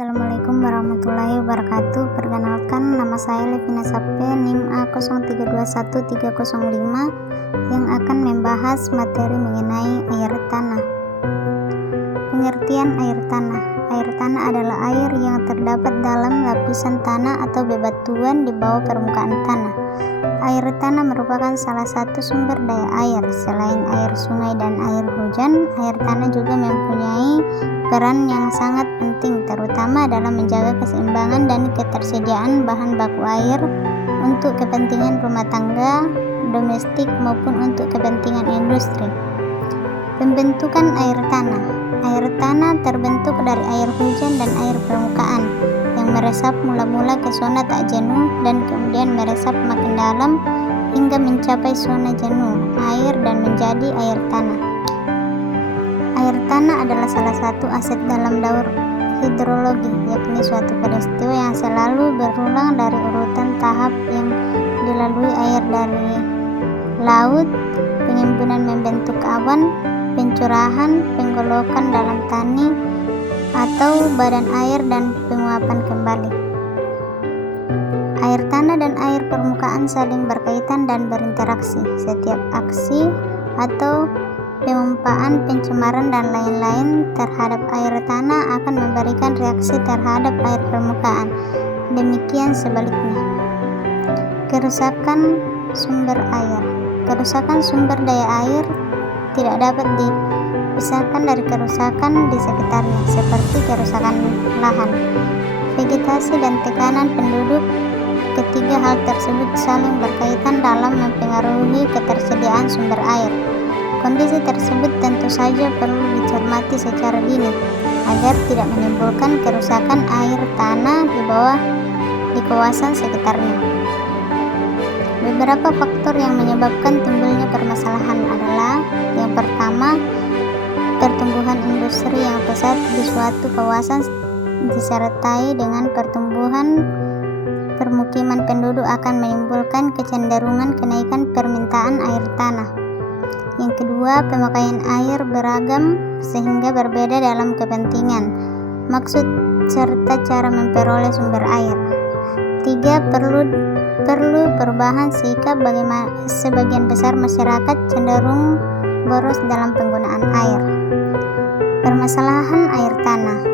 Assalamualaikum warahmatullahi wabarakatuh. Perkenalkan, nama saya Levina Sape, NIM A03213005, yang akan membahas materi mengenai air tanah. Pengertian air tanah. Air tanah adalah air yang terdapat dalam lapisan tanah atau bebatuan di bawah permukaan tanah. Air tanah merupakan salah satu sumber daya air. Selain air sungai dan air hujan, air tanah juga mempunyai peran yang sangat penting, terutama dalam menjaga keseimbangan dan ketersediaan bahan baku air untuk kepentingan rumah tangga, domestik, maupun untuk kepentingan industri. Pembentukan air tanah. Air tanah terbentuk dari air hujan dan air permukaan yang meresap mula-mula ke zona tak jenuh dan kemudian meresap makin dalam hingga mencapai zona jenuh air dan menjadi air tanah. Air tanah adalah salah satu aset dalam daur hidrologi, yakni suatu peristiwa yang selalu berulang dari urutan tahap yang dilalui air dari laut, penimbunan membentuk awan, pencurahan, penggolokan dalam tani atau badan air, dan penguapan kembali. Air tanah dan air permukaan saling berkaitan dan berinteraksi. Setiap aksi atau pemumpaan, pencemaran, dan lain-lain terhadap air tanah akan memberikan reaksi terhadap air permukaan. Demikian sebaliknya. Kerusakan sumber air. Kerusakan sumber daya air tidak dapat dipisahkan dari kerusakan di sekitarnya, seperti kerusakan lahan, vegetasi, dan tekanan penduduk. Ketiga hal tersebut saling berkaitan dalam mempengaruhi ketersediaan sumber air. Kondisi tersebut tentu saja perlu dicermati secara dini agar tidak menimbulkan kerusakan air tanah di kawasan sekitarnya. Beberapa faktor yang menyebabkan timbulnya permasalahan adalah: yang pertama, pertumbuhan industri yang pesat di suatu kawasan disertai dengan pertumbuhan permukiman penduduk akan menimbulkan kecenderungan kenaikan permintaan air tanah. Yang kedua, pemakaian air beragam sehingga berbeda dalam kepentingan, maksud, serta cara memperoleh sumber air. Tiga, perlu perubahan sikap. Sebagian besar masyarakat cenderung boros dalam penggunaan air. Permasalahan air tanah.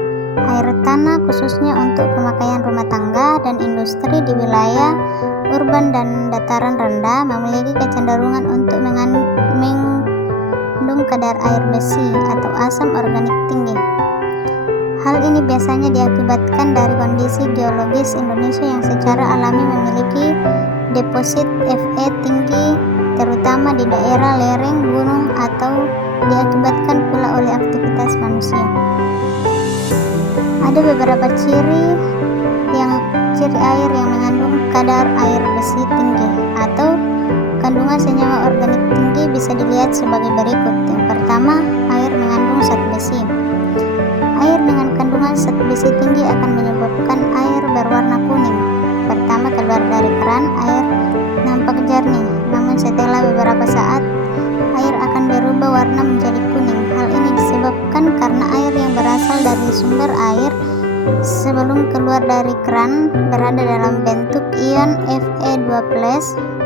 Air tanah khususnya untuk pemakaian rumah tangga dan industri di wilayah urban dan dataran rendah memiliki kecenderungan untuk mengandung kadar air besi atau asam organik tinggi. Hal ini biasanya diakibatkan dari kondisi geologis Indonesia yang secara alami memiliki deposit Fe tinggi, terutama di daerah lereng gunung, atau diakibatkan pula oleh aktivitas manusia. Ada beberapa ciri air yang mengandung kadar air besi tinggi atau kandungan senyawa organik tinggi bisa dilihat sebagai berikut. Yang pertama, air mengandung zat besi. Air dengan kandungan zat besi tinggi akan menyebabkan air berwarna kuning. Pertama keluar dari keran, air nampak jernih, namun setelah beberapa saat air akan berubah warna menjadi kuning. Hal ini disebabkan karena air yang berasal dari sumber air sebelum keluar dari keran berada dalam bentuk ion Fe2+.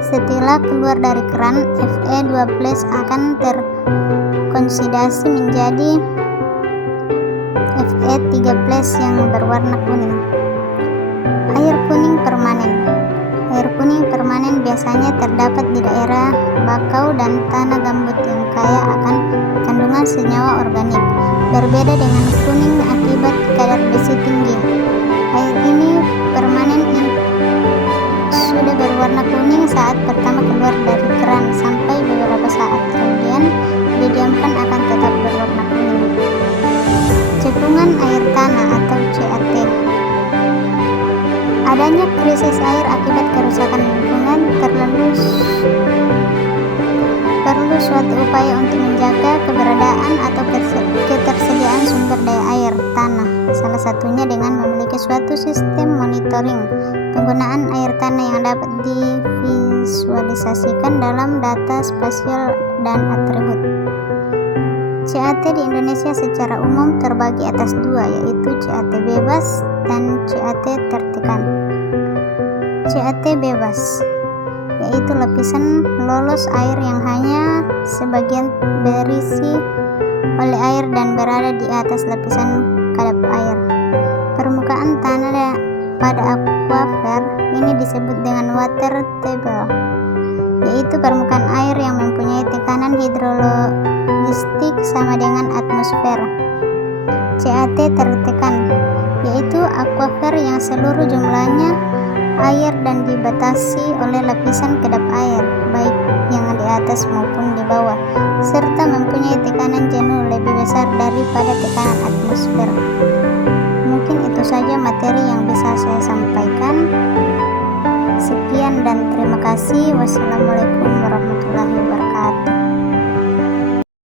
Setelah keluar dari keran, Fe2+ akan teroksidasi menjadi Fe3+ yang berwarna kuning. Air kuning permanen. Air kuning permanen biasanya terdapat di daerah bakau dan tanah gambut yang kaya akan kandungan senyawa organik. Berbeda dengan kuning akibat kadar besi tinggi. Air ini permanen sudah berwarna kuning saat pertama keluar dari keran sampai beberapa saat kemudian didiamkan akan tetap berwarna kuning. Cekungan air tanah atau CAT. Adanya krisis air akibat kerusakan lingkungan perlu suatu upaya untuk menjaga keberadaan atau ketersediaan sumber daya air tanah. Salah satunya dengan memiliki suatu sistem monitoring penggunaan air tanah yang dapat divisualisasikan dalam data spasial dan atribut. CAT di Indonesia secara umum terbagi atas dua, yaitu CAT bebas dan CAT tertekan. CAT bebas yaitu lapisan lolos air yang hanya sebagian berisi oleh air dan berada di atas lapisan kadar air. Permukaan tanah pada aquifer ini disebut dengan water table, yaitu permukaan air yang mempunyai tekanan hidrologistik sama dengan atmosfer. CAT tertekan yaitu aquifer yang seluruh jumlahnya air dan dibatasi oleh lapisan kedap air, baik yang di atas maupun di bawah, serta mempunyai tekanan jenuh lebih besar daripada tekanan atmosfer. Mungkin itu saja materi yang bisa saya sampaikan. Sekian dan terima kasih. Wassalamualaikum warahmatullahi wabarakatuh.